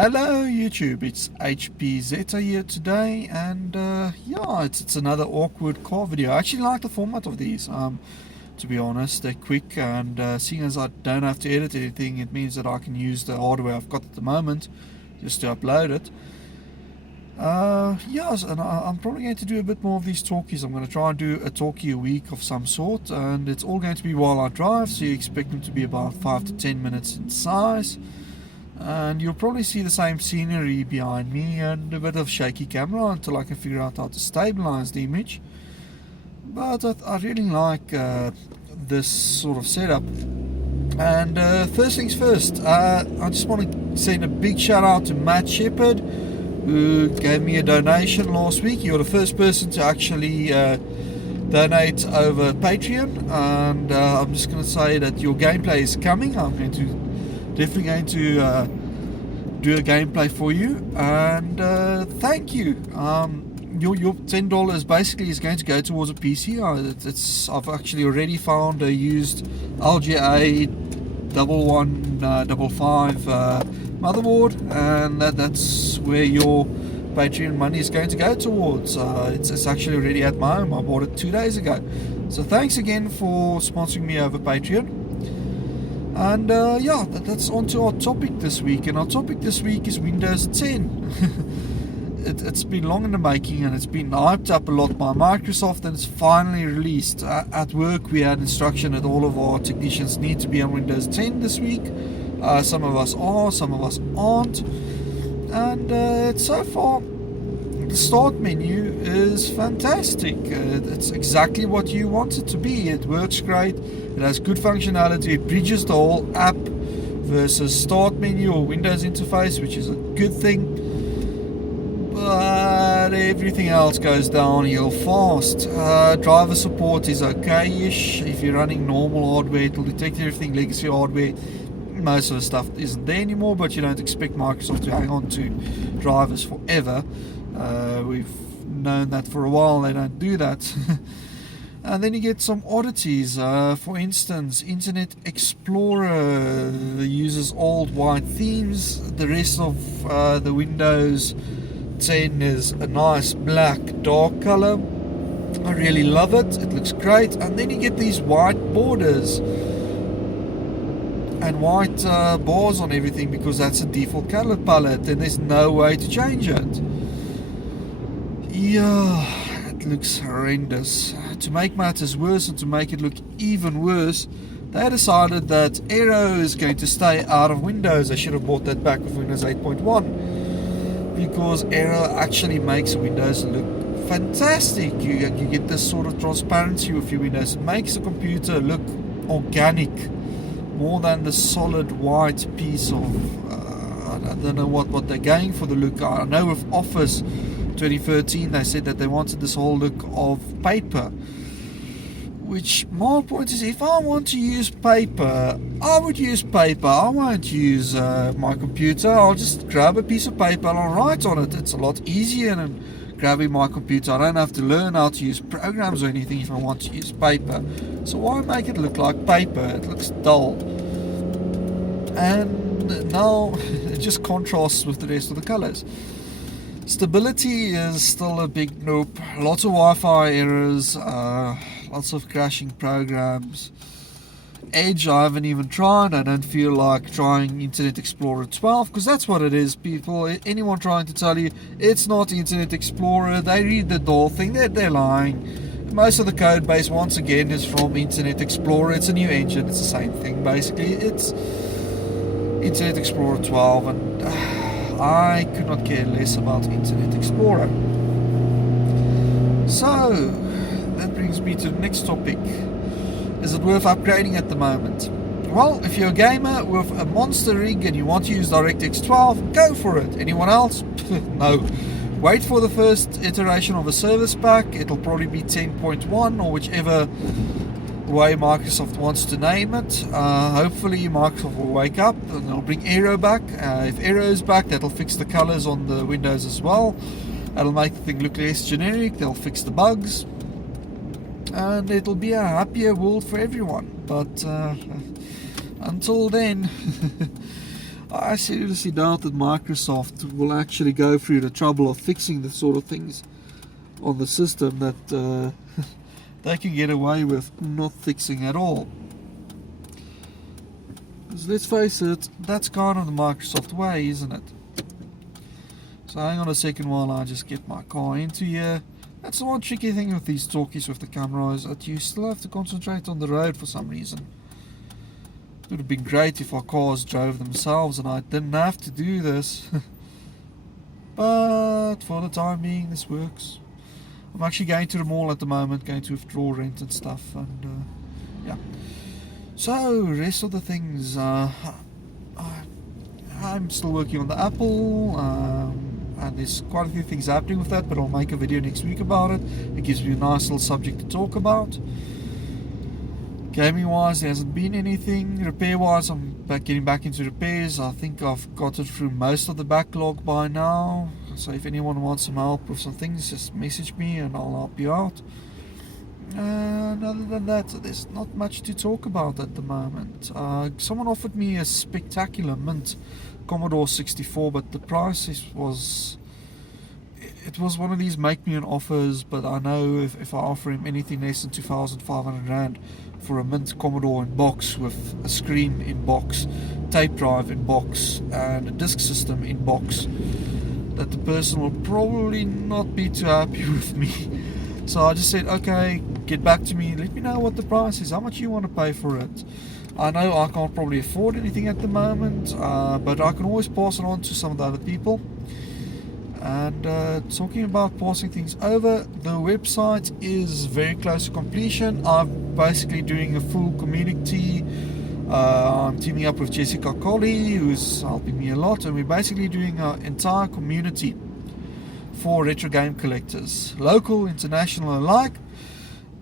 Hello YouTube, it's HP Zeta here today, and yeah, it's another awkward car video. I actually like the format of these, to be honest. They're quick, and seeing as I don't have to edit anything, it means that I can use the hardware I've got at the moment just to upload it. Yes, and I'm probably going to do a bit more of these talkies. I'm going to try and do a talkie a week of some sort, and it's all going to be while I drive, so you expect them to be about 5 to 10 minutes in size. And you'll probably see the same scenery behind me and a bit of shaky camera until I can figure out how to stabilize the image. But I really like this sort of setup. And first things first, I just want to send a big shout out to Matt Shepherd, who gave me a donation last week. You're the first person to actually donate over Patreon, and I'm just going to say that your gameplay is coming. I'm definitely going to do a gameplay for you, and thank you. Your $10 basically is going to go towards a PC. I've actually already found a used LGA 1155 motherboard, and that's where your Patreon money is going to go towards. It's actually already at my home. I bought it 2 days ago. So thanks again for sponsoring me over Patreon. And yeah, that's on to our topic this week. And our topic this week is Windows 10. It's been long in the making, and it's been hyped up a lot by Microsoft, and it's finally released. At work, we had instruction that all of our technicians need to be on Windows 10 this week. Some of us are, some of us aren't. And so far, the start menu is fantastic. It's exactly what you want it to be. It works great. It has good functionality. It bridges the whole app versus start menu or Windows interface, which is a good thing. But everything else goes downhill fast. Driver support is okay-ish. If you're running normal hardware, it'll detect everything. Legacy hardware, most of the stuff isn't there anymore, but you don't expect Microsoft to hang on to drivers forever. We've known that for a while. They don't do that. And then you get some oddities. For instance, Internet Explorer uses old white themes. The rest of the Windows 10 is a nice black dark color. I really love it. It looks great. And then you get these white borders and white bars on everything, because that's a default color palette and there's no way to change it. Yeah, it looks horrendous. To make matters worse, and to make it look even worse, they decided that Aero is going to stay out of Windows. They should have brought that back with Windows 8.1, because Aero actually makes Windows look fantastic. You get this sort of transparency with your Windows. It makes the computer look organic, more than the solid white piece of I don't know what they're going for the look. I know with Office 2013 they said that they wanted this whole look of paper, which my point is, if I want to use paper, I would use paper. I won't use my computer. I'll just grab a piece of paper and I'll write on it. It's a lot easier than grabbing my computer. I don't have to learn how to use programs or anything if I want to use paper. So why make it look like paper? It looks dull. And now it just contrasts with the rest of the colors. Stability is still a big nope. Lots of Wi-Fi errors, lots of crashing programs. Edge I haven't even tried. I don't feel like trying Internet Explorer 12, because that's what it is, people. Anyone trying to tell you it's not Internet Explorer, they read the whole thing, they're lying. Most of the code base, once again, is from Internet Explorer. It's a new engine, it's the same thing basically. It's Internet Explorer 12, and I could not care less about Internet Explorer. So that brings me to the next topic. Is it worth upgrading at the moment? Well, if you're a gamer with a monster rig and you want to use DirectX 12, go for it. Anyone else? No. Wait for the first iteration of a service pack. It'll probably be 10.1 or whichever way Microsoft wants to name it. Hopefully Microsoft will wake up and they'll bring Aero back. If Aero is back, that'll fix the colors on the Windows as well. That'll make the thing look less generic. They'll fix the bugs, and it'll be a happier world for everyone. But until then, I seriously doubt that Microsoft will actually go through the trouble of fixing the sort of things on the system that they can get away with not fixing at all. Because let's face it, that's kind of the Microsoft way, isn't it? So hang on a second while I just get my car into here. That's the one tricky thing with these talkies with the camera, is that you still have to concentrate on the road for some reason. It would have been great if our cars drove themselves and I didn't have to do this. But for the time being, this works. I'm actually going to the mall at the moment, going to withdraw rent and stuff, and yeah. So, rest of the things, I'm still working on the Apple, and there's quite a few things happening with that, but I'll make a video next week about it. It gives me a nice little subject to talk about. Gaming wise, there hasn't been anything. Repair wise, I'm getting back into repairs. I think I've gotten through most of the backlog by now. So if anyone wants some help with some things, just message me and I'll help you out. And other than that, there's not much to talk about at the moment. Someone offered me a spectacular mint Commodore 64, but the price was one of these make me an offers, but I know if I offer him anything less than 2,500 Rand for a mint Commodore in box with a screen in box, tape drive in box, and a disk system in box, that the person will probably not be too happy with me. So I just said, okay, get back to me, let me know what the price is, how much you want to pay for it. I know I can't probably afford anything at the moment, but I can always pass it on to some of the other people. And talking about passing things over, the website is very close to completion. I'm basically doing a full community. I'm teaming up with Jessica Colley, who's helping me a lot, and we're basically doing an entire community for retro game collectors, local, international alike.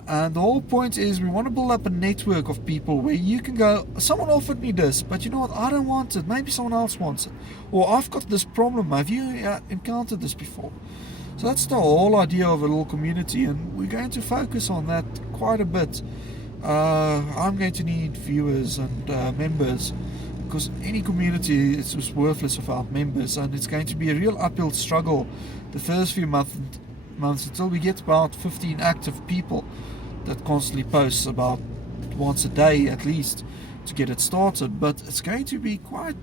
And the whole point is we want to build up a network of people where you can go, someone offered me this, but you know what, I don't want it, maybe someone else wants it, or I've got this problem, have you encountered this before? So that's the whole idea of a little community, and we're going to focus on that quite a bit. I'm going to need viewers and members, because any community is just worthless without members, and it's going to be a real uphill struggle the first few months until we get about 15 active people that constantly posts about once a day at least to get it started. But it's going to be quite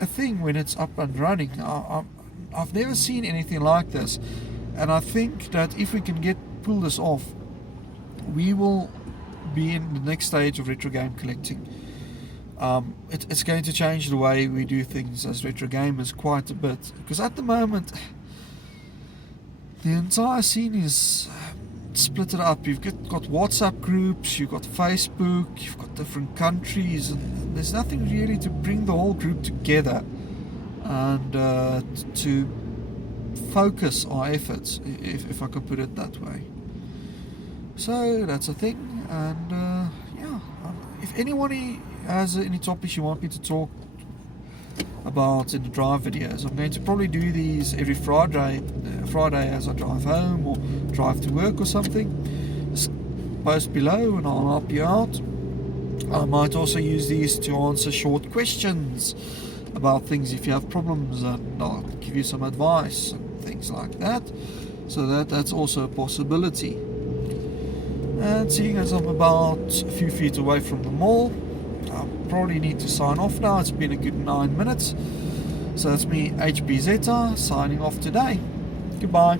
a thing when it's up and running. I've never seen anything like this, and I think that if we can pull this off, we will be in the next stage of retro game collecting. It's going to change the way we do things as retro gamers quite a bit, because at the moment the entire scene is split up. You've got WhatsApp groups, you've got Facebook, you've got different countries, and there's nothing really to bring the whole group together and to focus our efforts, if I could put it that way. So that's a thing, and yeah, if anybody has any topics you want me to talk about in the drive videos, I'm going to probably do these every Friday as I drive home or drive to work or something. Just post below and I'll help you out. I might also use these to answer short questions about things if you have problems, and I'll give you some advice and things like that. So that's also a possibility. And seeing as I'm about a few feet away from the mall, I probably need to sign off now. It's been a good 9 minutes. So that's me, HB Zeta, signing off today. Goodbye.